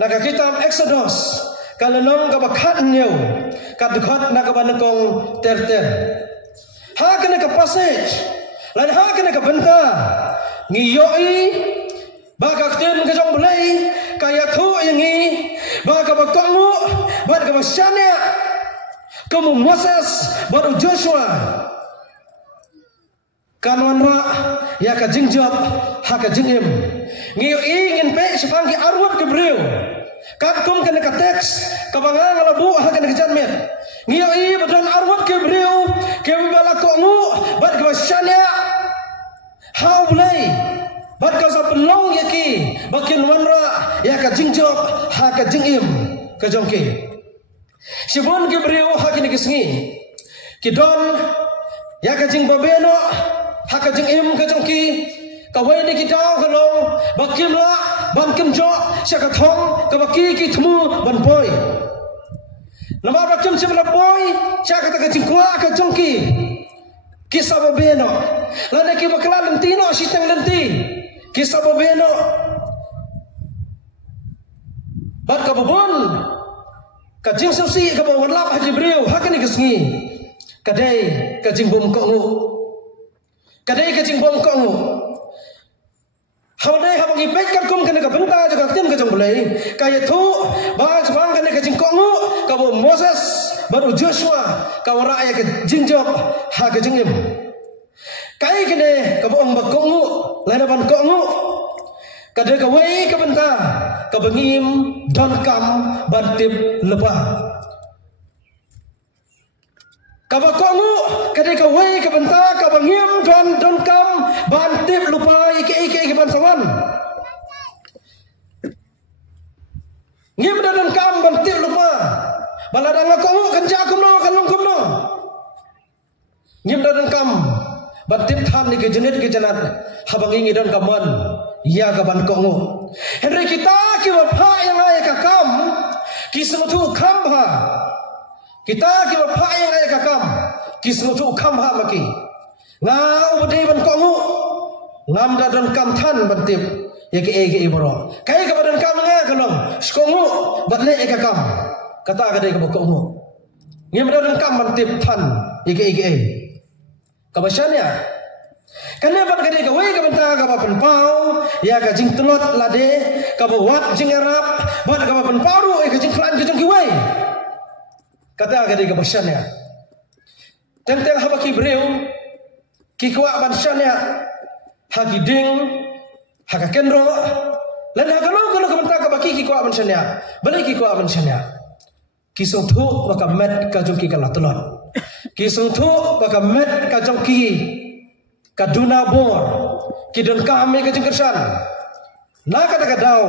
Naka kitab Exodus kalenong kabakat nyo kadukhat na kabanakong ter-ter. Ha ka ka passage lan ha ka benta ngiyoi bakaktin ka jong bulay kaya thu yangi baka bakangu bad ka basyanya kamu Moses baru Joshua kanwanra ya ka jingjab ha ka jingim ngiyoi ingin pe sepangki arwat kebriu katkum kena ka teks kabangang labu ha kena janmet ngiyoi badan arwat kebriu kembala kongu bad ka basyanya ha bulay bad ka sa penong yaki bakin wanra ya ka jingjab ha ka jingim ka jongki sibon kebriu ha kena kisngi kidon ya ka jing babeno ha ka jingim ka jongki kawai ni kita kalau bakimla ban kimjo syaka thong ka baki ki thmu ban boy nama bakim sebla boy syaka ta ka jingkwa ka jongki kisah babeno lana ki bakla lentino sitang lenti kisah babeno bat ka babon ka jing susi ka bawan lap haji briu hakani kisngi kadai ka jingbom ko ngu kadai ka jingbom ko ngu hawdai habang ipek kan kum kena ka benta jaga tim ka jong bulai kaya thu bang sebang kena ka jingko ngu ka bo Moses baru Joshua ka wara ya ka jingjop ha ka jingim kai kene ka bo ong bakko ngu lain ban ko ngu ka de ka wei ka benta ka bangim don kam ban tip lebah ka ba ko ngu ka de ka wei ka benta ka bangim don kam ban tip lupa iki ban sawan ngim dan kam ban tip lupa baladang ko ngu kanja kumno kalong kumno ngim dan kam ban tip than ni ke jenit ke janat habang ingi don kaman ya ka ban ko ngu henry kita ki ba pha yang ai ka kam ki sematu kam ha kita ki ba pha yang ai ka kam ki sematu kam ha maki ngau bade ban ko ngu ngam da don kam than ban tip ya ke ege ibro kai ka badan kam nga kalong skongu badle e ka kam kata ka dai ka ko ngu ngim da don kam ban tip than ya ke ege ka basyanya kana ban ka dai ka wei ka banta ka ba pen pau ya ka jing telot lade ka ba wat jing arab ban ka ba pen paru e ka jing klan ka jing ki wei kata ka dai ka basyanya tentang habaki breu ki kwa ban syanya hagi ding haga kendro lan haga lo kalau kementak ka baki ki ko aman syanya balik ki ko aman syanya ki sung thu baka met ka jong ki kala telon ki sung thu baka met ka jong ki kaduna bor ki don kame ka jing kersan na kata ka daw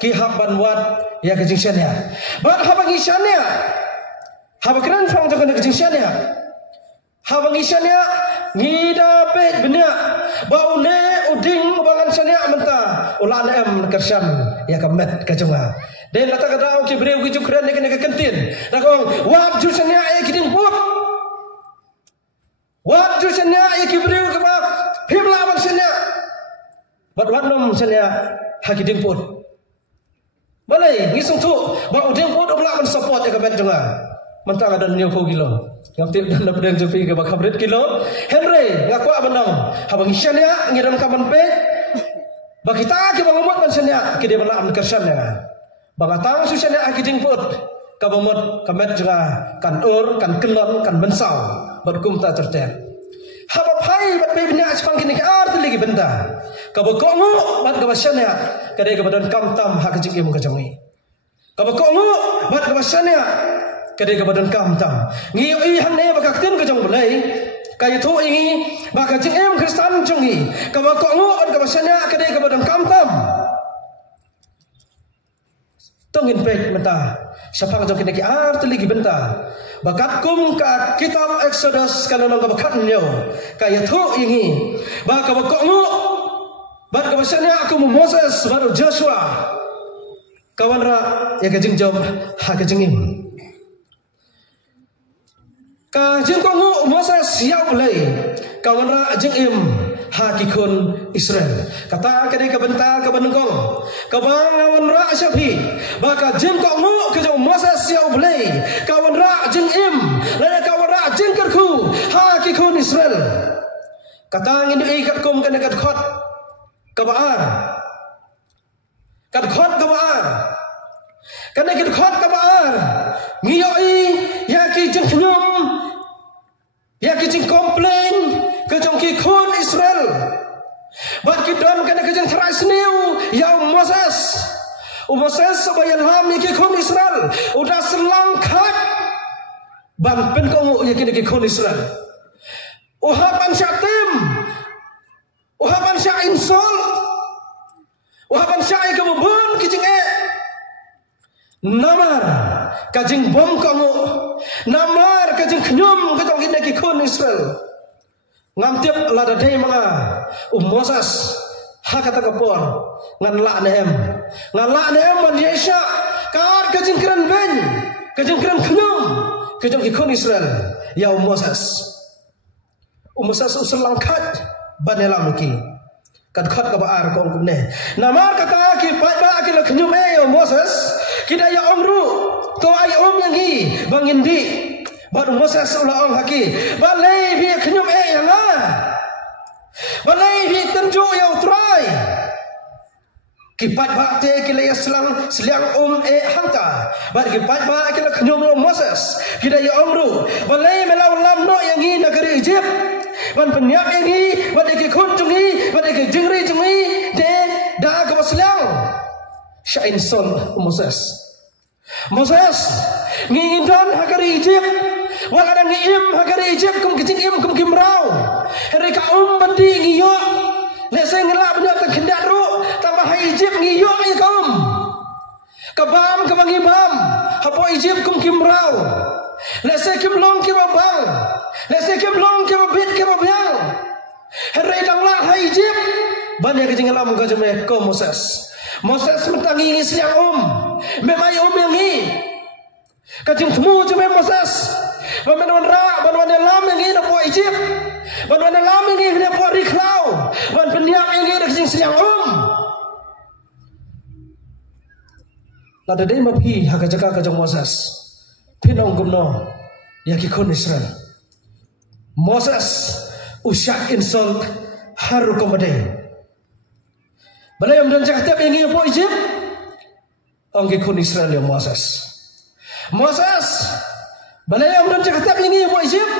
ki haban wat ya ka jing syanya bat habang isyanya habakran fang jong ka jing syanya habang isyanya ngida pet benya baune uding bangan sania menta ulan em kersan ya kamet kajonga den lata kadau ki breu ki jukran ne ke kentin nakong wab ju sania e kiding put wab ju sania e ki breu ke ba himla ban sania bat wadnom sania hakiding put balai ngisung tu ba uding put ulah ban support e kamet jonga mentang ada niu ko kilo ngam tip dan lebdeng jepi ke bakabrit kilo Henry ngaku abandang habang isyanya ngiram kaman pe bakita ke bangumot ban syanya ke dia bala am kersannya bangatang susyanya akiding put kabamot kamet juga kan kan kelon kan bensau berkum ta terter habab hai bat pe benya aspang kini ke arti lagi benda kabakongu bat kabasyanya kade ke badan kamtam hakijing im kajangi kabakongu bat kabasyanya kadai ka badan kam tam ngi i han ne baka tin ka jong bulai kai thu ingi baka jing em kristan jongi ka ba ko ngo on ka basanya kadai ka badan kam tam tongin pek menta sapang jong kinaki art lagi benta bakat kum ka kitab Exodus kana nang ka bakat nyo kai thu ingi baka ba ko ngo baka basanya aku Moses baru Joshua kawan ra ya ka jing jom ha ka jingim ka jing ko ngu Moses siap lay kawan ra jing im hakikun Israel. Kata kini kebentar kebenengkong kabang awan ra syafi baka jin kok mu ke jong Moses siau blei kawan ra jing im lana kawan ra jing kerku hakikun Israel. Kata ngini ikat kum kena kat khot kabaar kat khot kabaar kena kat khot kabaar ngiyoi ya ki jing khnyum ya ki jing komplain ke jong ki khun Israel bat ki don kena ke jing thrais new ya Moses sebayan lam ki khun Israel udah selangkat ban pen ko ya ki khun Israel uhapan syatim uhapan sya insol uhapan sya kebun ki jing namar kajing bom kamu namar kajing khnyum kajong hina ki khun Israel ngam tiap lada dei manga Moses hakata kapor ngan la neem man yesha kar kajing kran ben kajing kran khnyum kajong ki khun Israel ya Moses uselangkat banelam ki kad khat ka baar ko kumne namar kata ki pa ki la khnyum ya Moses kita ya omru to ai yang hi bangindi baru Moses ulah ong haki balai bi khnyum yang balai bi tenju ya utrai kipat ba te ki le seliang hangta bar kipat ba ki la khnyum Moses kita ya omru balai melau lam no yang hi negeri Egypt ban penyak yang hi ban ki khun chung hi ban ki jingri chung hi de da ka seliang syain sol Moses ngingin don hakari Egypt wala nang im hakari Egypt kum kicing im kum kimrau herika bandi ngiyo le se ngela banyak tak kendak ru tambah Egypt ngiyo ai kum kabam kabangibam hapo Egypt kum kimrau le se kimlong kibabang le se kimlong kibabit kibabyang herai dangla Egypt banyak kicing ngela muka jeme ko Moses mentangi siang memai yang hi kacing temu jeme Moses Banan ra banan lam yang ini po Egypt banan lam yang ini po Riklau ban penyak yang ini kacing siang lada dei mapi hakajaka kajong Moses pinong gumno yaki khun Israel Moses usyak insol haru komade balai om dan cakap yang ini po Egypt angki khun Israel ya Moses balai om dan cakap yang ini po Egypt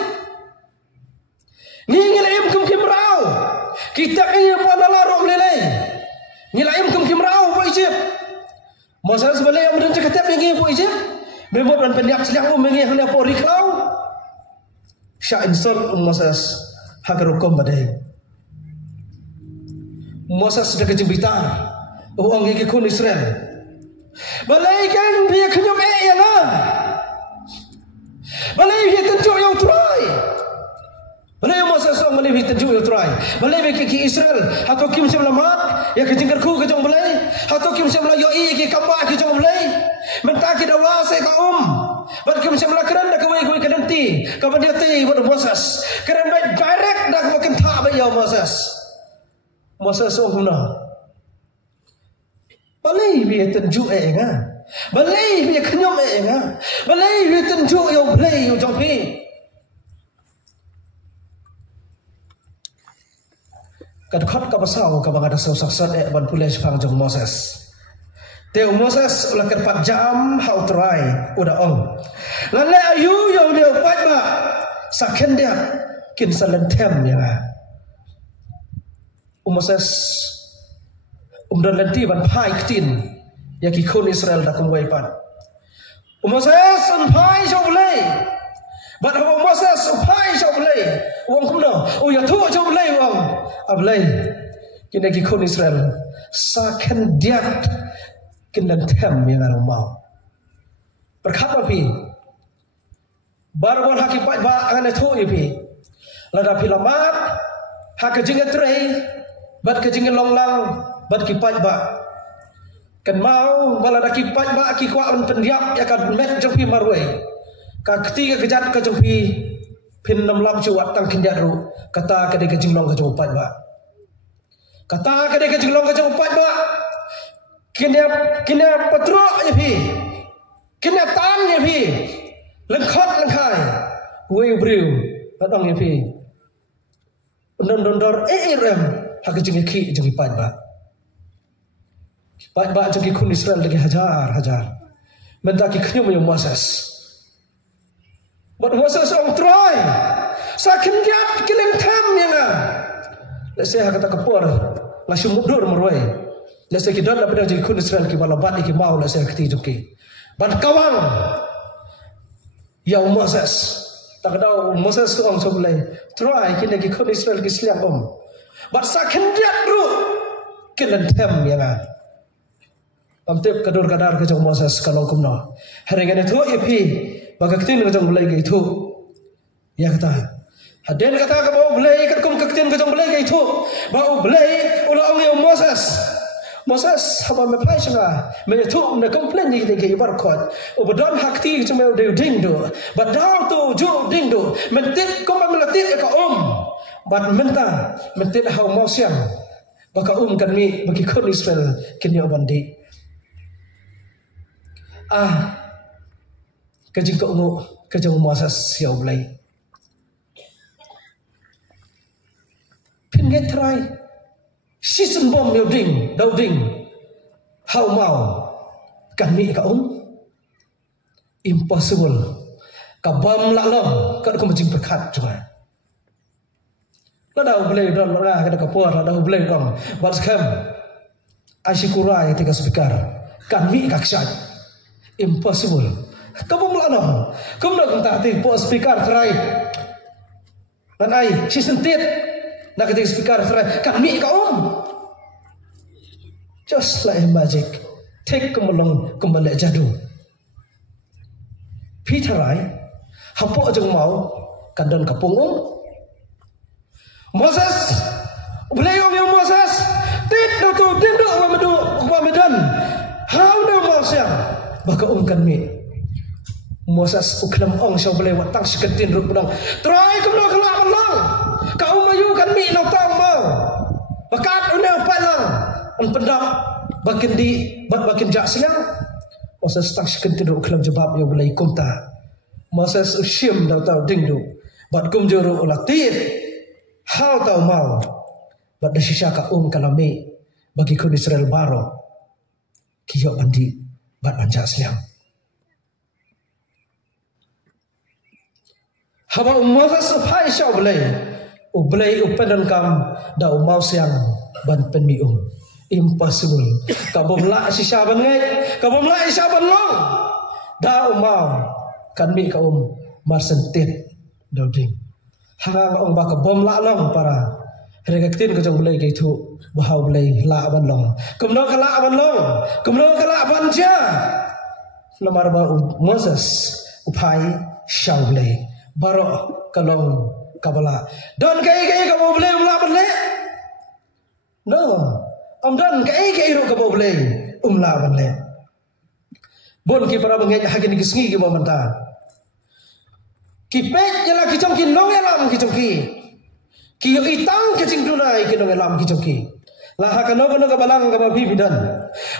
ngingil kum kimrau kita ini po nalarok lelai ngilaim kum kimrau po Egypt Moses balai om dan cakap yang ini po Egypt memot dan penyak seliang mengi hanya po Riklau sya insol Moses hagarukom badai Moses sudah kejembita uang yang khun Israel balai kan dia khnyum yang balai dia tenju yang try balai Moses balai dia tenju yang try balai ki Israel atau kim selamat ya kejengker ku kejong balai atau kim selamat yoi ki kapa kejong balai mentaki dawa se ka bar kim selamat keran dak kawai kawai kadenti kapan dia ti buat Moses keran baik direct dak makin tha ba ya Moses guna balai bi tenju balai bi khnyum balai bi tenju yo balai yo jong pi kad khot ka pasau ka bang ada saksat ban pulai pang jong Moses teu Moses ulah ker 4 jam hau try udah lalle ayu yo dia pat ba sakhen dia kin salen tem ya Moses dan nanti ban pai ktin ya ki khun Israel dak kumwai pan Moses an pai jolai ban Moses pai jolai wong kumno ya thu jolai wong ablai kini ki khun Israel saken diat kinan tem yang mau berkata pi baru haki pai ba angan thu pi lada pilamat hak jingat rei bat kejingin longlang bat kipat ba kan mau balada kipat ba ki kwa on pendiap ya kan met jong pi marwai ka ketiga kejat ka jong pi pin 6 lam cuat tang kindat ru kata ka de kejing long ka jong pat ba Kata kadang ke jenglong ke jeng upat ba. Kena patrok je pi. Kena tan je pi. Lengkot lengkai. Wei briu adong je pi. Ndondor rem hak jeng ki jeng upat ba. Upat ba jeng kun Israel lagi hajar. Mendaki knyum yo Moses. But Moses ong try. Sakin giat kileng tam yang Let's kata kapur ngasih mudur merway. Let's say kita nak jadi kun Israel ki balabat ki mau let's say keti juki. Ban kawang ya Moses. Tak ada Moses tu orang sebelah. Try kita ki kun Israel ki seliang But sakin dia ru kilen tem yang Amtip kadur kadar ke jong Moses kalau kumno. Hari ini tu ipi baga keti ke jong belai itu. Ya kata. Haden kata ke bau belai kat kum ketin ke jong belai itu. Bau belai ulah orang yang Moses haba me plai sanga me tu na komplain ni ke barkot ubadon hakti cuma de dingdo badau tu jo dingdo mentit kom melatit ka bad menta mentit hau mosiam baka kan mi bagi kon Israel kenyo bandi kajing ko ngo kajong Moses siaw blay pinget try season bomb dauding how mau kan mi ka impossible ka bom la long ka ko majing perkat cuma la dau blay don la ka ka por la dau blay don but scam asyikura ketika speaker kan mi ka ksat impossible ka bom la long kum nak ta ti po speaker try dan ai season tit nak ketika speaker try kan mi ka just like magic take kembali jadu Peter ai hapo jeng mau kandan kapung Moses beliau yang Moses tidak tu tidak wa medan how do Moses baka kan mi Moses uklam ong syau beliau watang seketin ruk pedang try kemlo kelak long kau mayu kan mi no tang mau bakat una palang an pendam bakin jak siang Moses tak sekentir kelam jawab ya boleh kumta Moses usyim dah tahu dingdu bat kum juru ulatit how tahu mau bat desisya ka kalami bagi kun Israel baro kiyo bandi bat banjak siang haba Moses upai syau boleh upedan kam da mau siang ban penmi impossible. Kabom la si Syaban ngai, kabom la Syaban long. Da umam kan mi ka marsentit dauding. Hang ba kabom la long para. Regaktin ka jong belai ke tu bahau belai la ban long. Kumno ka la ban long, kumno ka la ban ja. Lamar ba Moses upai syau belai. Baro kalong kabala. Don kai ka bo belai la ban le. No. Dan kai ru ka boleh la ban le bon ki para bangai hagin gisngi ki momenta ki pek jala ki chong ki nong elam ki chong ki yo itang ke jing dunai ki nong elam ki chong ki la ha ka no ka balang ka bi bidan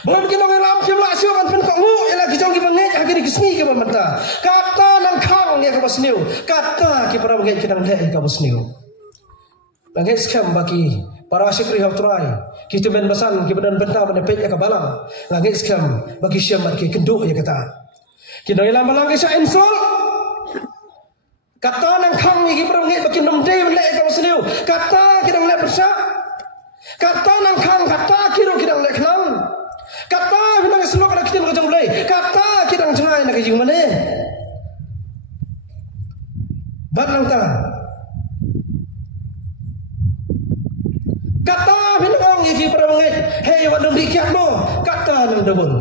bon ki nong elam ki la sio ban pen ko ngu ela ki chong ki bangai hagin gisngi ki momenta kata nang khang ya ka basniu kata ki para bangai ki nang le ka basniu bangai skam baki para asyikri hautrai kita ben basan kita badan bentang pada pek ya kabalang langit skam bagi syamat ke kenduk ya kata kita ilang malang kisah insol kata nang khang ni kita ngit bagi nomde lek ka wasniu kata kita lek bersa kata nang khang kata kita lek khang kata binang selok nak kita ngajang belai kata kita jengai nak jing mane bat nang ta kata binang iki para ngit hey wadon dikiat mo kata nang double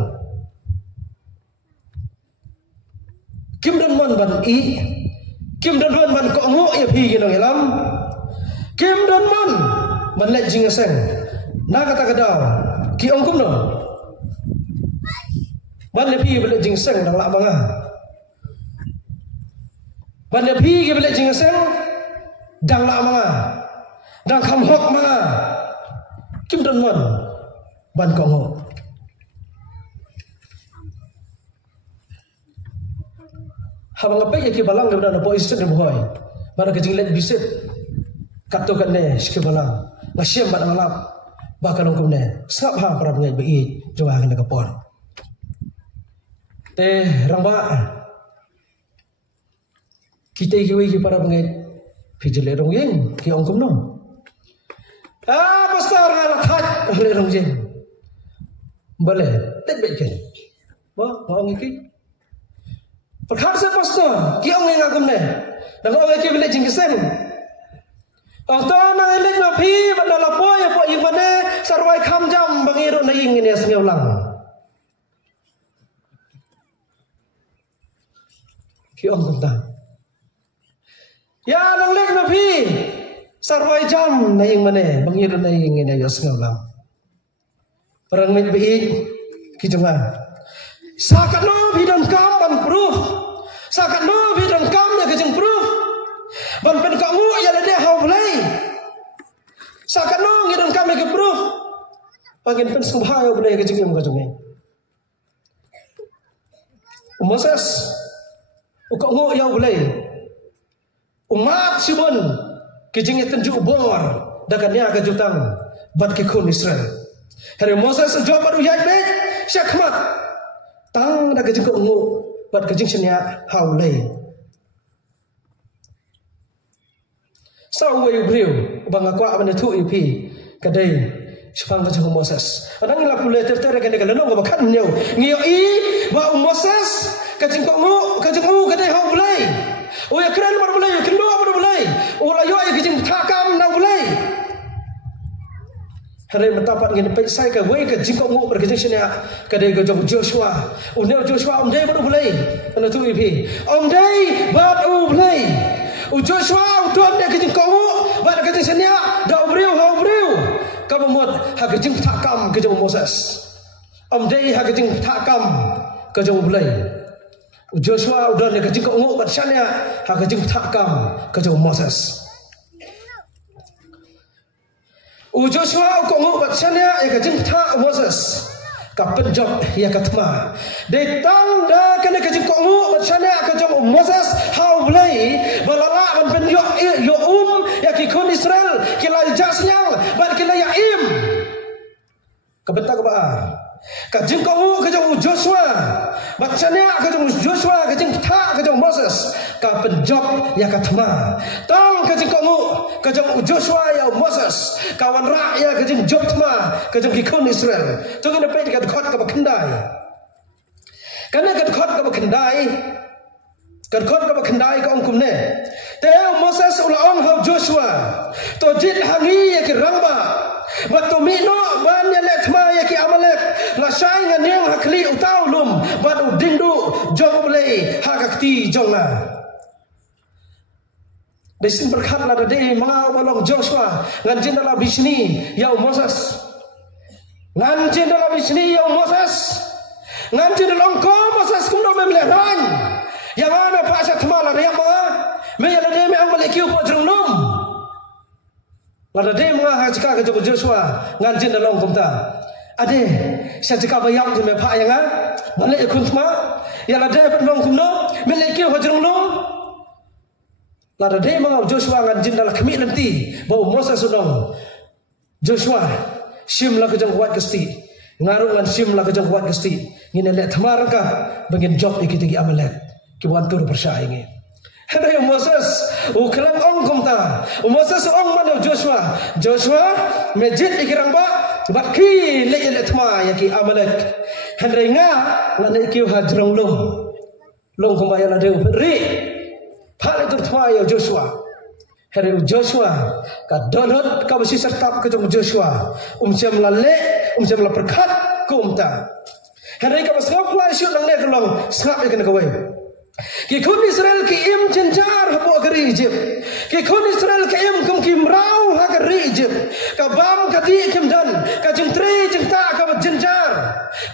kim dan man ban kim dan ban ko ngo ya phi ginong elam kim dan man ban le jing seng na kata kada ki ong kum no ban le phi ban le jing seng dang la banga ban le phi ki ban le jing seng dang la banga dang kham hok ma kim dan man ban ko ngo habang apay ki balang na na po isted na buhay para ka jinglet bisit kato kan ne ski balang ngasyem bat ngalap bakal ngkum ne sap ha para ngai bi jowa kan ka por te rangba kita ki para ngai pijle rong yeng ki ongkum no pastor ngalah hat re rong jeng boleh tet bet kan ba ong ki perkhat se pastor ki ong ngagum ne nang ong ki bele jing kesem ong to nang elek na phi ban la poy po ing bane sarwai kham jam bangiru na ing ne sngeu lang ki ong kum ta ya nang lek na phi sarwai jam na ing mane bangiru na ing ne yos ngeu lang perang mit bi ki jonga sakat no bidang kam ban proof sakat no bidang kam ya kejeng proof ban pen kamu ya lede hau blai sakat no ngidang kam ya proof pagin pen subha ya blai kejeng ka jonge Moses uko ya blai umat sibon kejeng tenju bor dakannya ka jutang bat ke kun Israel hari Moses jawab baru yai be syakmat tang da kejeng ko ngu bat kejeng senya haulai sau wei briu bang akwa ban thu ipi kadai sepang kejeng Moses adang la pule ter kan kan no ba khan neu ngio i ba Moses kejeng ko ngu kadai haulai o ya kran bar bulai kendo bar bulai o la yo kejeng thakam na bulai hari mentapat ngin pe sai ka wei ka jingko ngo ber kejeng senya ka dei ka jong Joshua uneu Joshua dei baru bulai ana tu ipi dei bat bulai Joshua tuan dia kejeng ngo bat kejeng senya da ubriu ha ubriu ka bomot ha kejeng takam ka jong Moses dei ha kejeng takam ka jong bulai Joshua udan dia kejeng ngo bat senya ha kejeng takam ka jong Moses Joshua ko ngo bat sanya ya ka jing tha Moses ka penjob ya ka thma de tang da ka ne ka jing ko ngo bat sanya ka jong Moses how blai balala ban pen yo ya ki kon Israel ki la jasnyang ban ki la yaim ka benta ka ba ka jing ko ngo ka jong Joshua bat sanya ka jong Joshua ka jing tha ka jong Moses ka penjob ya ka thma tang ka jing ko ngo ka jong Joshua ya Moses kawan rakyat kejeng job thma kejeng kikon Israel tu kena pe dekat khot ka bakhendai kana kat khot ka bakhendai ka ongkum ne te Moses ulaong ha Joshua to jit hangi ya ki rangba batu mino ban ya le thma ya ki amalek la shai nganeng hakli utau lum bat udindu jong blei ha kakti jonga Desin berkat la dade mangau balong Joshua ngan jin dalam bisni ya Moses ngan jin dalam bisni ya Moses ngan jin dalam ko Moses kum do memle ran yang ana pa sa thmala riya ma me ya dade me ang malikiu po jrunglum la dade ma ha jika ka Joshua ngan jin dalam kum ta ade sa jika ba yang me pa yang a male kun thma ya la dade long kum no malikiu ho jrunglum Lada dei mangau Joshua ngan jin dalam kami nanti bau Moses sudong Joshua sim la kejang kuat kesti ngaru ngan sim la kejang kuat kesti ngine le thamar ka bangin job ikiti amalek ki wantur persai ngi hada Moses uklang ong komta Moses ong mano Joshua mejit ikirang ba bakki le thma ya ki amalek hada nga ngane ki hajrong long kumbaya la deu ri Pala itu thma ya Joshua. Hari Joshua ka donot ka besi sertap ke Joshua. Umjam la perkat ku umta. Hari ka basngap la syut nang ne kelong snap ikan ka wai. Ki kun Israel ki im jenjar hapo ka Egypt. Ki kun Israel ki im kum kim rau ha ka Egypt. Ka bam ka di kim dan ka jing tre jing ta ka jenjar.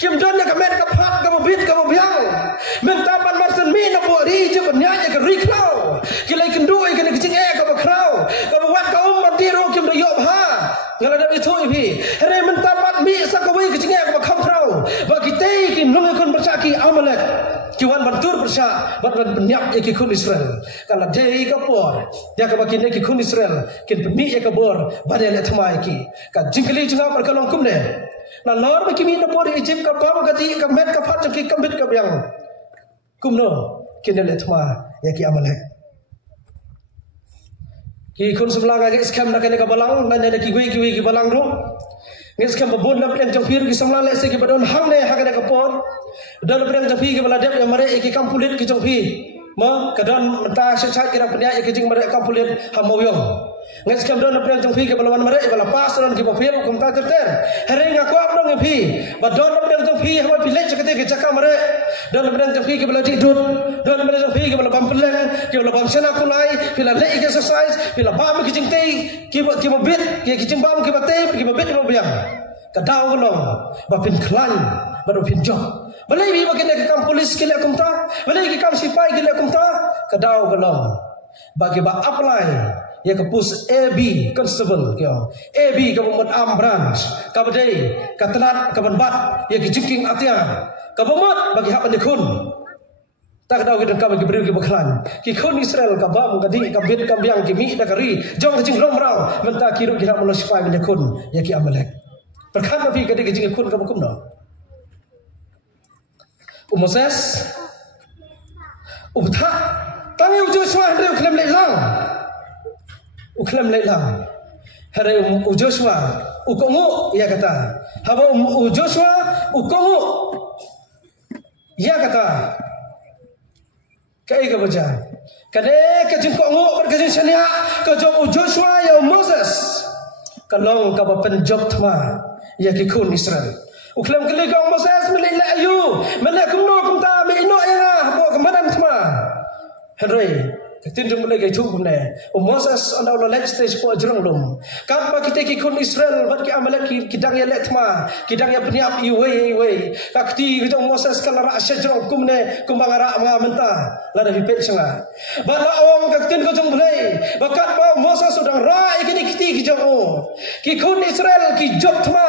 Kim dan ka met ka phat ka bit ka biang. Men tapan marsen mi na po Egypt nyanya ka riklau. Kilai kendui kena kecing ka bakrau. Ka buat ka ummat di ro kim da yob ha. Ngala da itu ibi. Here Amalek kiwan bantur bersya bat benyak ki kun Israel kana dei ka por dia ka bakin ki kun Israel kin pemi ka bor badel thmai ki ka jingli junga par kalong kumne na lor ba kimi na por Egypt ka pam ka ti ka met ka phat ki kambit ka byang kumno kin le thma ya ki Amalek ki kun semlang ga skam na ka balang na ki ki balang ro ngis kam babun na pren jang pir ki samla le se ki badon hang ne ha ka por dan pren jang pir ki bala dep ya mare ki kam pulit ki jang pir ma kadon menta se chat ki ra pnya ki jing mare kam pulit ha moyong ngis kam don pren jang pir ki bala mare bala pas ron ki bapir kum ta ter hering aku abdong ki badon pren jang pir ha pilet ke ki chaka mare dan pren jang pir ki bala tidut dan pren jang pir ki bala bam peleng ki bala bam sena kulai pila le exercise pila bam ki jing tei ki bit ki jing bam ki bate ki bit ki biang kadau golong bapin klan baru pin job balai bi bakin ke kam polis ke le kumta balai ke kam sipai ke le kumta kadau golong bagi ba apply ya ke pus AB constable ke AB ke bomot am branch ka badai ka telat ka banbat ya ke jingking atia ka bomot bagi hak pendekun tak kadau ke kam ke beri ke baklan ki kun Israel ka bam ka di ka bit ka biang ki mi da kari jong jing lomrau menta kiru ki hak melo sipai pendekun ya ki Amalek perkhan nabi kadi ke jing kun ka bukum no Moses ubtha tangi Joshua hre ukhlem leilang hre Joshua ukongu ya kata haba Joshua ukongu ya kata kai ka baca kade ke jing kongu ber ke jing sania ke Joshua ya Moses kalong ka ba penjob thma ya ki kun Israel ukhlem kali ka Moses melila ayu melakum no kumta me ino era bo kamanan thma henry tin jung mulai gaitu kumne Moses andau lo lek stage po jurang lum kat ba kita ki kun Israel bat ki Amalek ki dang ya letma ki dang ya peniap iwe kakti ki Moses kala ra shajrong kumne kumbangara ma menta la da hipet sanga ba la ong kaktin ko jung mulai bakat ba Moses udang ra ikini kiti ki jong ki kun Israel ki job thma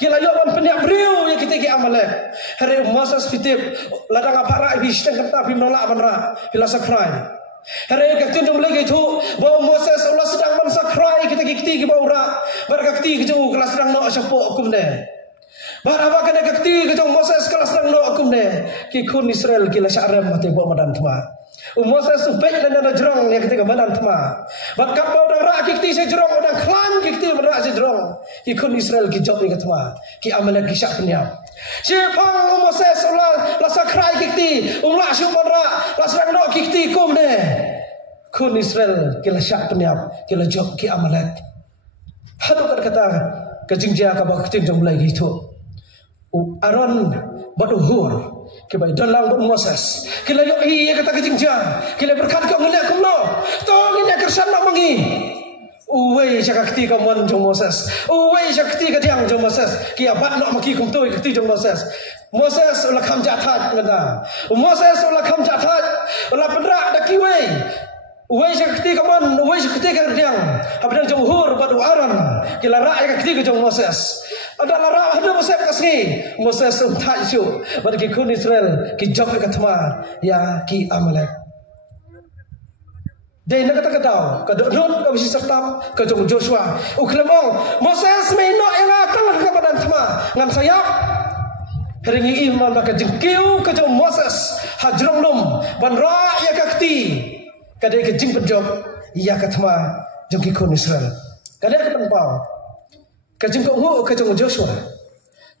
ki la yo ban peniap riu ya kita ki Amalek hari Moses fitip ladang apa ra bi steng kata bi menolak manra bila sakrai hari kaktin jom lagi tu bahawa Moses Allah sedang mensakrai kita kiti ke bawah berkakti ke jauh kelas sedang nak siapa hukum deh berapa kena kakti ke jauh Moses kelas sedang nak hukum deh kikun Israel kila syarem mati bawa madan tma Moses supek dan ada jerong yang ketika madan tma berkat bawa dan rak kiti saya jerong dan klan kiti berak saya jerong kikun Israel ki job yang tma ki Amalek ki syak penyap siapa Moses Allah la sakrai kiti umlah syumara la sedang nak kiti kum deh kun Israel kila syak penyap kila job ki Amalek hadu kata kejingja ka ba ktin jom lai gitu Aaron baduhur ke bai dalang bud Moses kila yo i kata kejingja kila berkat ka ngeliat kumno to ngine kersan nak mangi uwei syakti ka mon jom Moses uwei syakti ka diang jom Moses ki abat nak maki kum tu kti jom Moses ulah kham jathat ngada Moses ulah kham jathat ulah pendrak dakiwei uwei syakti ka mon uwei syakti ka diang abdang jom hur badu Aaron kila ra ka kti ka jom Moses adalah ra hadu Moses kasni Moses thai syu bad ki kun Israel ki job ka thma ya ki Amalek Dei nak kata kadau, kadon ka bisi sertap ka jong Joshua. Uklemong Moses meno enga tang ka badan thma ngan sayap. Heringi iman maka jengkiu ka jong Moses hajrong lum ban ra ya kakti. Kadai ke jing penjob ya ka thma jong ki kun Israel. Kadai ka penpau. Ka jing ko ngo ka jong Joshua.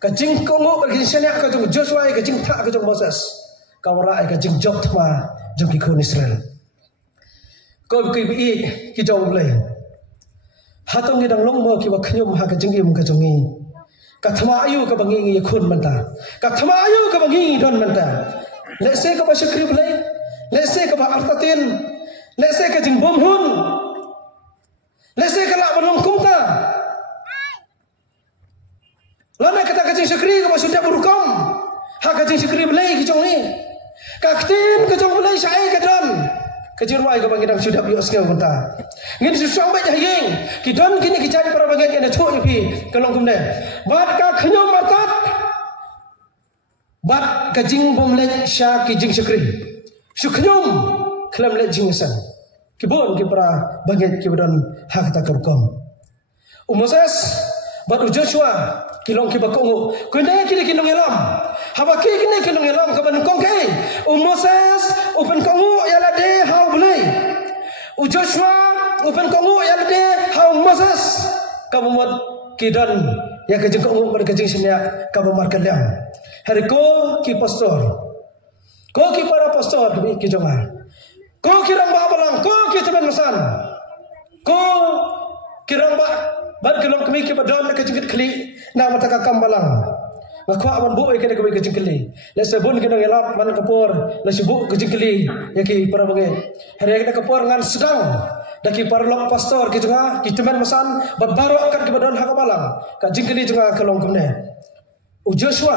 Ka jing ko ngo bagi senya ka jong Joshua ka jing tha ka jong Moses. Ka ra ka jing job thma jong ki kun Israel. Kau ki bi ki jong le hatong ni dang long mo ki wa khnyum ha ka jingim ka jongi ka thma ayu ka bangi ngi khun manta ka thma ayu ka bangi don manta le se ka ba shukri le se ka ba artatin le se ka jing bom hun le se ka la balong kumta la kata ka jing shukri ka ba sudah burukom ha ka jing shukri le ki jongi ka ktin ka jong le sai ka don kejirwai ka bangidang sudah biok skeu menta ngin susang ba jahing kidon kini kicari para bagian yang dah pi kalong kumne bat ka khnyom martat bat kajing bomlet sya kijing syukri syuknyum kelam let jingsan kibon kipra baget kibon hak ta kerkom Moses bat Joshua kilong kibakongo kunde kini kinong elam habaki kini kinong elam kaban kongke Moses open kongo yala de how bulai Joshua open kongo yala de how Moses kabumot kidan ya kajing kongo pada kajing semia kabumar kalian hari ko ki pastor ko ki para pastor ki jonga ko kirang ba balang ko ki teman masan ko kirang ba ban kelom kami ki badon ka jingit kli na mata ka kambalang ngakwa aman bu ai kene ka jingit kli la sabun kena ngelap man kapor la sibu ka jingit kli yaki para bage hari ka kapor ngan sedang daki para lok pastor ki junga ki teman masan babaro akan ki badon hakabalang ka jingit kli junga kelom kemne Joshua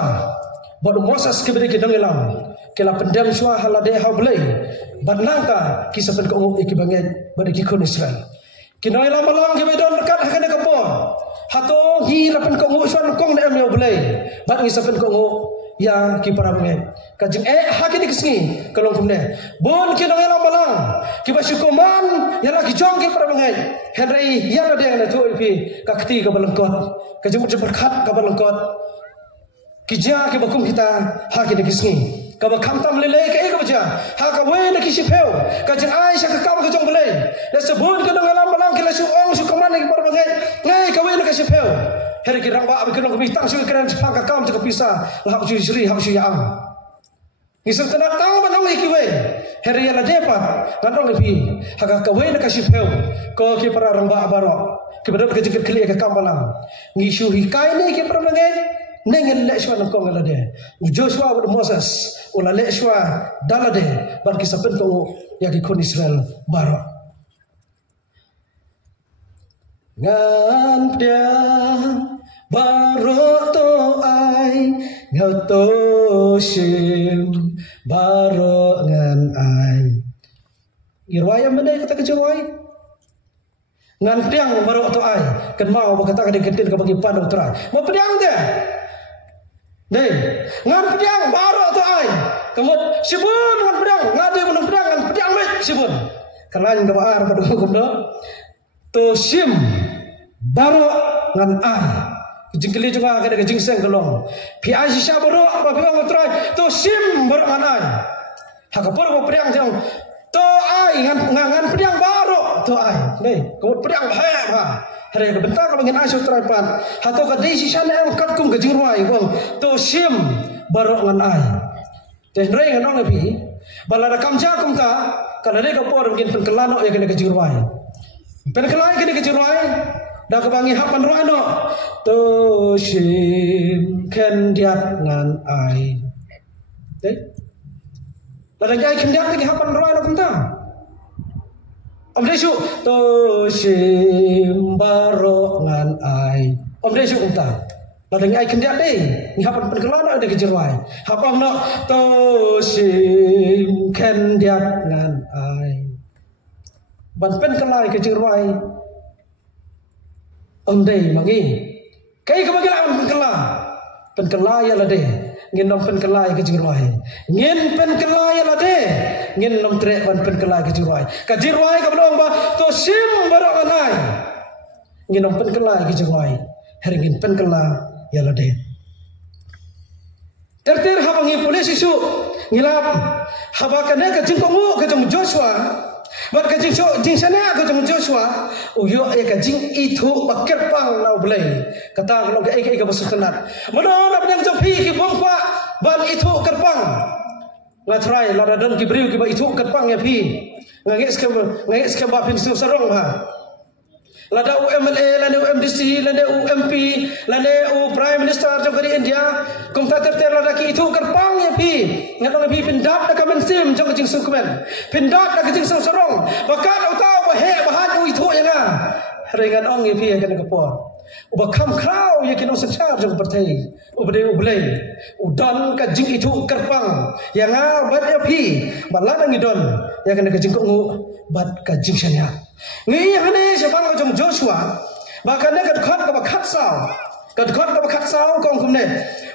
badu Moses ki bade ki dangelam kela pendam shua halade hablai banangka ki saben ko iki banget bade ki kon Israel kinoi la malang ke bedon kat hakane kapor hato hi lapen ko ngu swan kong ne amyo blai bat ngi sapen ko ngu ya ki paramnge kajing hakini kisni kalong kumne bon kinoi la malang ki basyukoman ya la ki jong ki paramnge henry ya la deng na tu ipi kakti ka balengkot kajing berkat ka balengkot kijia ki bakum kita hakini kisni kaba kamtam lele ke ka baja ha ka we na kisipeu ka jin ai sa ka kam ka jong bele la sebun ka ngalam balang ki la su ong su kaman ki par bangai ngai ka we na kisipeu hari ki rangba abi kena bitang su keren sa ka kam ka pisa la ha su sri ha su ya am isang tanang tang manong ki we hari ya la depa nganong pi ha ka we na kisipeu ko ki para rangba baro ki bedon ka jikit kli ka kam balang ngi su hi kai ne ki par bangai nengen le shwa nang kong alade Joshua with Moses ula le shwa dalade bar ki sapen ko ya ki kon Israel baro ngan pya baro to ai ngau to shim baro ngan ai irwaya mendai kata kejawai ngan piang baro to ai kan mau berkata ka deketin ka bagi pandau terai mau piang dia deh, ngan pedang baru tu ai. Kemud sibun ngan pedang, ngade menang pedang ngan pedang met sibun. Karena yang kebaar pada hukum do. Tu sim baru ngan ai. Jingkeli juga kada ke jingseng kelong. Pi ai sisa baru apa pedang try. Tu sim baru ngan ai. Hakapur mo pedang jang. Tu ai ngan pedang baru tu ai. Deh, kemud pedang bahaya ha. Hari ke bentar ka bangin asyuk terapan hato ka dei sisane ang katkum ka jingruai bang to sim baro ngan ai ten rei ngan ong pi balada kamja kum ta kana de ka por ngin pen kelano ya kene ka jingruai pen kelai kene ka jingruai da ka bangi hapan roi no to sim ken diat ngan ai dei lada gai ken diat ki hapan roi no kum ta Om Desu to simbaro ngan ai. Om Desu unta. Ladang ai kendiat deh. Ni hapan penkelana ada kejerwai. Hapam no to sim kendiat ngan ai. Ban penkelai kejerwai. Om dei mangi. Kai kebagilan penkela. Penkela ya lade. Ngin nom penkelai kejerwai. Ngin penkelai ya lade. Ngin nom trek ban penkelai kejerwai. Kejerwai ka belong ba to sim baro nganai. Ngin nom penkelai kejerwai. Hari ngin penkela ya lade. Terter habangi polis isu ngilap habakane ka jingkongu ka jong Joshua. Bat ka jing sana ka jong Joshua. Uyo ya ka jing itu bakir pang lau belai. Kata kalau ka ai ka basutenat. Mono na pedang jopi ki bongpa ban itu kerpang. Ngatrai lada dan kibriu kiba itu kerpang ya pi ngais ke ba pin su sarong ha lada UMLA lada UMDC lada UMP lada U Prime Minister jogari India kompetitor ter lada ki itu kerpang ya pi ngatong pi pindap da kamen sim jog jing su kemen pindap da jing su sarong bakat utau ba he bahat itu ya na ringan ong ya pi kan kapor uba kam krau ya kino secar jog pertai ubde ublei udan ka jing itu kerpang yang abat ya pi balana ngidon ya kena ka jing ko bat ka jing sanya ngi hane sebang ka jong Joshua bahkan ka khat ka khat sao Kad khot ka khat sau kong kumne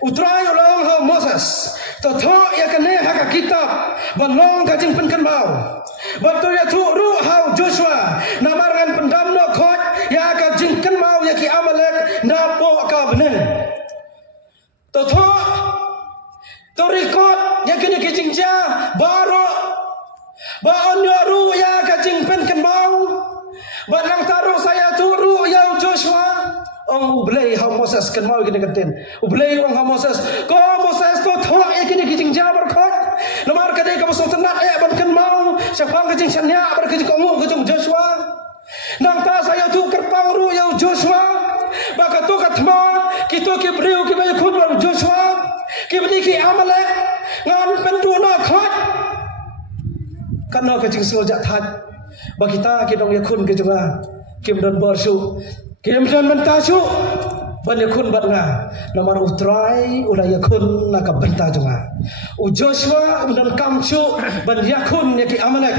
utrai ulong ha Moses to tho ya kane ha ka kitab ban long ka jing pen kan mau ban to ya thu ru ha Joshua namar ngan pendam no khot ya ka jing kan mau ya ki Amalek na po ka benen to tho to record ya kini ki jing ja baro ba on yo ru ya ka jing pen kan mau ban lang taru saya thu ru ya Joshua ông ublei ha Moses kan mau gini katen ublei ông ha Moses ko Moses ko thok e kini kijing jabar khot lamar kadai ka bosong tenat e ban kan mau sapang kijing sanya bar kijing ko kijing Joshua nang ta saya tu kerpang ru ya Joshua baka tu katma kito ki breu ki bay khut bar Joshua ki bdi ki Amalek ngan pendu no khot kan no kijing sul ja that ba kita ki dong ya khun kijing kim don bor su Kim dan mentasuk banyak kun batnga nomor utrai ulah yakun nak benta juga Joshua dan kamsu ban yakun yaki Amalek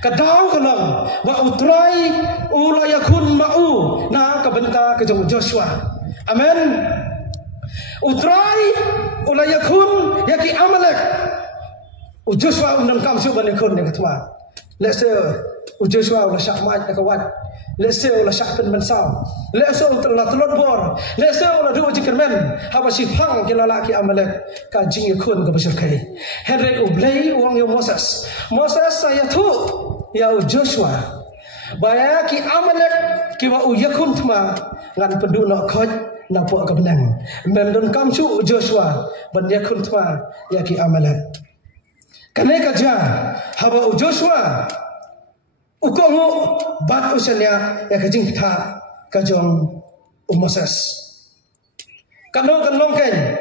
kadau kolong ba utrai ulah yakun mau na ka benta ke Joshua amen utrai ulah yakun yaki Amalek Joshua dan kamsu ban yakun yaki twa let's say Joshua ulah syakmat ka wat Lese olah syakpen mensau. Lese olah telot bor. Lese olah dua jikermen. Haba sipang kila laki Amalek. Kajing yakun ke bersyurkai. Henry ublei uang ya Moses. Moses saya tu ya Joshua. Baya ki Amalek ki wa yakun tma ngan penduk nak khoj nak puak ke benang. Mendon kamsu Joshua ban yakun tma ya ki Amalek. Kane kaja haba Joshua ukongu bat usanya ya kajing tha kajong Moses kanong ken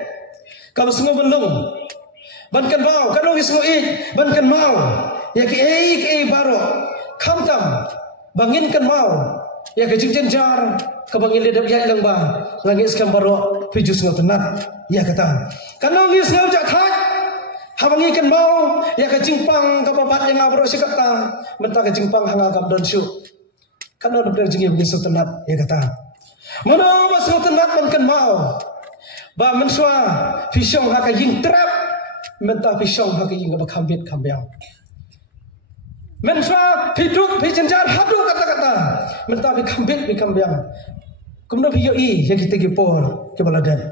kam sungo benlung ban kan mau kanong ismo ban kan mau ya ki baro khamtam bangin kan mau ya kajing jenjar ka bangin ledap ya lang ba langis kam baro pijus ngotenat ya kata kanong ismo ja tha habangi kan mau ya ka jingpang ka babat yang abro sikata menta ka jingpang hanga kam don syu kan no ber jingi begin sutenat ya kata mana mas sutenat man kan mau ba menswa pisong ha ka jing trap menta pisong ha ka jing ka khambit khambyang menswa piduk pijenjar hadu kata-kata menta bi khambit bi khambyang kumno bi yo I ya kita gipor ke baladan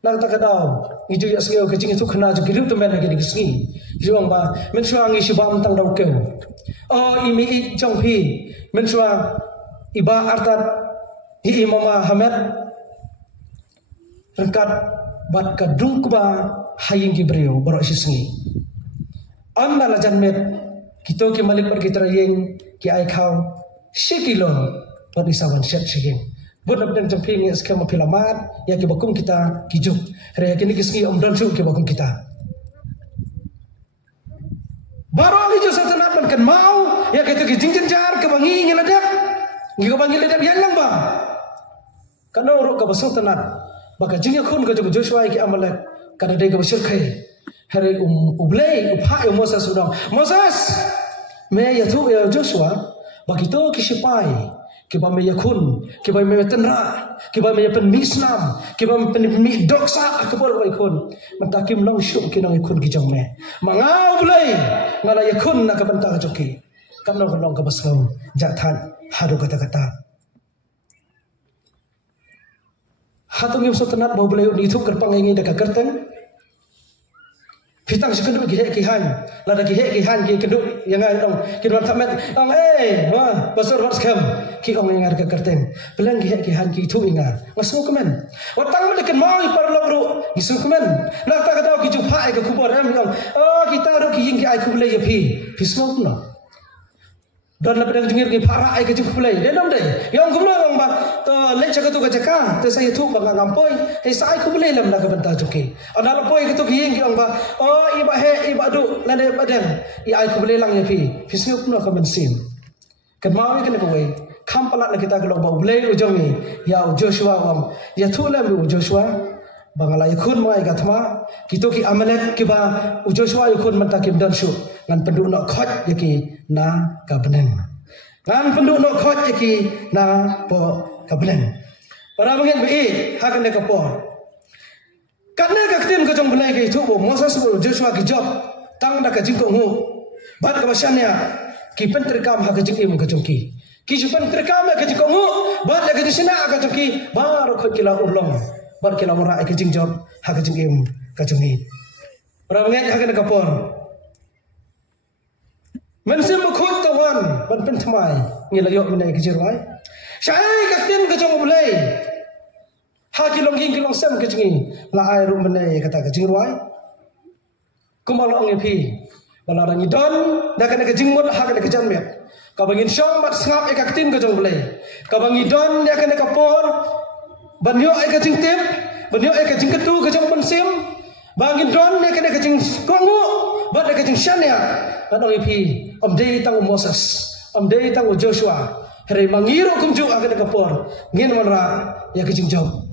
nak tak kadau ngiju ya sgeu kecing itu kena ju gidu temen lagi disengi juang ba mensua ngi sibam tang dau keu imi I jong pi mensua iba artat hi mama Hamed rengkat bat ka dungkba haying gibreu borok sisengi anda la janmet kito ki malik pergi terayeng ki ai khau sikilon pat isawan set siging buat dan jemping yang sekarang filamat ya kibakum kita kijuk hari kini kisgi omdan su kibakum kita baru itu setelah kan mau ya kita kijing jenjar kebangi ngeladak ngibangi ledak yang lang ba karena uruk ka basong tenat baka jing yakun ka Joshua ki Amalek kada dai ka basyur kai hari ublei upha yo Moses udang Moses me ya tu ya Joshua bagi to ki sipai kiba me yakun kiba me tenra kiba me pen misnam kiba me pen mi doksa akbar wa ikun mentakim long syuk kinang ikun kijang me mangau bulai ngala yakun nak benta joki kanong kanong ka basau jathan hadu kata-kata hatung yum sotenat bau bulai ni thuk kerpang ingin dekat kerten Fitang si kenduk gihe kihan, lada gihe kihan ki kenduk yang ada dong. Kidwan tamet, wah basur wars kam ki ong yang ada kerteng. Belang gihe kihan ki tu ingar. Masuk kemen. Watang melekin mau ipar logru. Isu kemen. Nak tak tahu ki jupa ke kubur em dong. Kita ru ki ying ki ai kubule ya pi. Pismok no. Dan lebih jengir ki para ai ke kubule. Dia dong deh. Yang kubule bang ba to lecak tu kacaka. Te saya tu bang ngampoi. Sai kubule lam nak benta joki. Ana lapoi ke tu ki ying ki ong ba iba he iba du lade badan I ai kubule lang ya pi. Pismok no ka bensin. Kan mau kan ko we. Kampalat na kita kalau bau bulai ujomi ya Joshua wam ya tulam Joshua bangala ikun mai gatma kito ki Amalek ki ba Joshua ikun mentakim dan su ngan penduk nak khot yaki na ka benen ngan penduk nak khot yaki na po ka benen Para mungkin bi hakan de kapor. Karena kaktin ko jong belai ke tubo Moses Joshua ki job tang da ka jing ko ngu. Bat ka basyanya ki pen terkam ha ka jing im ka jong ki. Ki pen terkam ka jing ko ngu bat da ka jing sina ka jong ki baru ko kila ulong. Bat kila mura ka jing job ha ka jing im ka jong ki. Para mungkin hakan de kapor. Mensim khot kawan ban pen thmai ngilayok menai ke jirwai. Syai kaktin ko jong belai. Ha kilong hing kilong sem ke jingi la ai ru menai kata ke jingruai kumal ong pi bala rangi don da kana ke jingmot ha kana ke janmet ka bangin syong mat ngap e kaktin ke jong belai ka bangi don da kana ka por banyo e ke jing tip banyo e ke jing ketu ke jong pensim bangin don da kana ke jing kongu bat da ke jing syania ban ong pi om dei tang Moses om dei tang Joshua hare mangiro kumju ha kana ka por ngin manra ya ke jing job